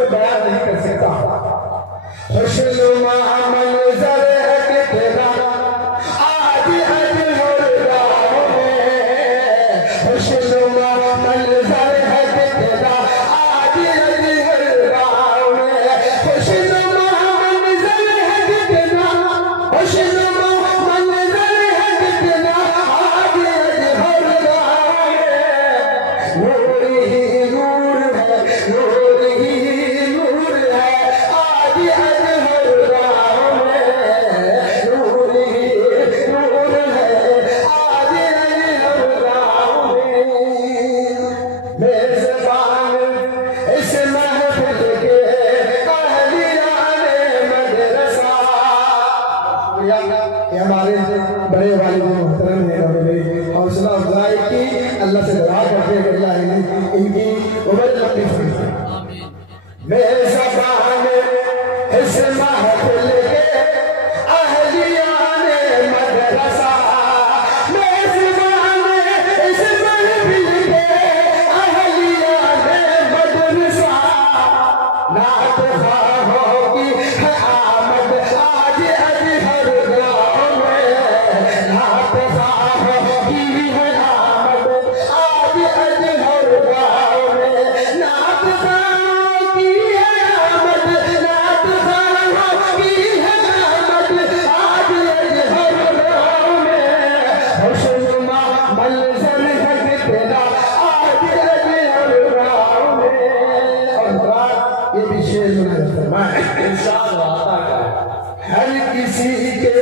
میں بیان نہیں کر سکتا. خوشنما منظر ہے کہ تیرا آج اجہرگاہ میں. خوشنما منظر ہے کہ تیرا آج اجہرگاہ میں. خوشنما منظر ہے کہ تیرا خوشنما منظر ہے کہ تیرا آج اجہرگاہ میں. نور ہی نور ہے نور ہی نور ہے آج اجہرگاہ میں. نور ہی نور ہے آج اجہرگاہ میں. میزبان اس محفل کے اہلیان مدرسہ. یہ ہمارے بڑے والد محترم ہیں. ہمیں میری حوصلہ افزائی کی. اللہ سے دعا کرتے ہیں کہ اللہ ان کی عمر لمبی فرمائے. میزبان اس محفل کے اہلیان مدرسہ. میزبان اس محفل کے اہلیان مدرسہ. نعت خواہوں کی ہے آمد آج اجہرگاہ میں. نعت خواہوں کی ہے آمد آج اجہرگاہ میں. نعت خواہوں کی ہے آمد نعت خواہوں کی ہے آمد آج اجہرگاہ میں. خوشنما منظر ہے کہ تیرا آج اجہرگاہ میں. اور یہ بھی شعر میں فرمائے. ہر کسی کے